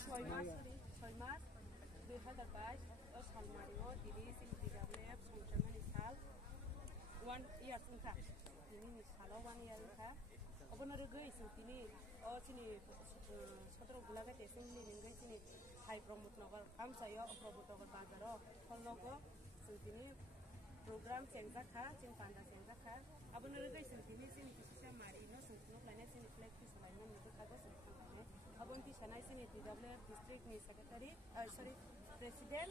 6 मास 2022 सालमारियाव दिनै जों बिजाबले संसारनि साल 1 year उनखा दिनै सालाव 1 year उनखा अबनरे गई दिनै सिनि 17 गुलागा टेसिं लिंगै सिनि हाइ प्रमोट नगर खामसायो प्रमोट नगर बाजाराव फलगो दिनै program senjaka jeng panda senjaka abonore gay sentini sini kisah mari no sentino planet sini flag ki selain itu kaga sentino abon ti sanai sini TWF district ni secretary sorry president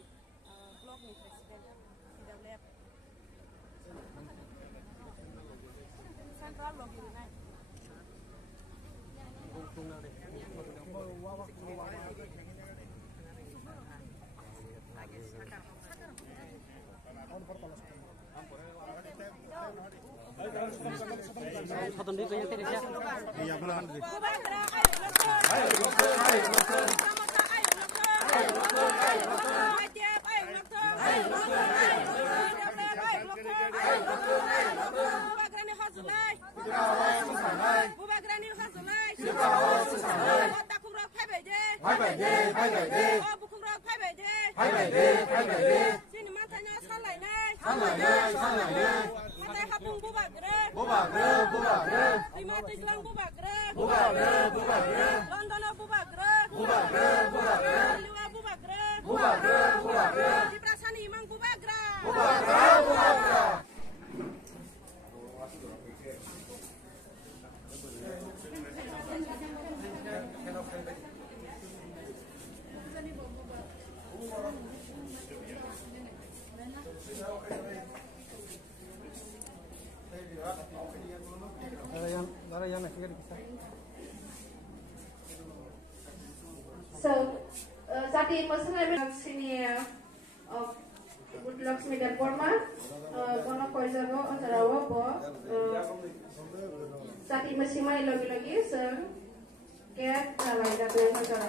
block ni president TWF central block ni nai So, saat ini masalah sini good luck media forma, kono koizago antarawo bo, saat ini masih mai lagi seng, kayak kalai dah antara.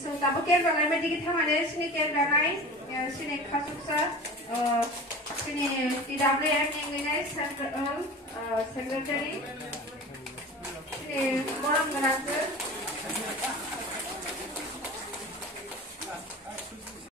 So, tapi kayak kalai macam kita mana sini kayak kalai, sini khasuksa. Sini TWF yang ini secretary sini orang merasa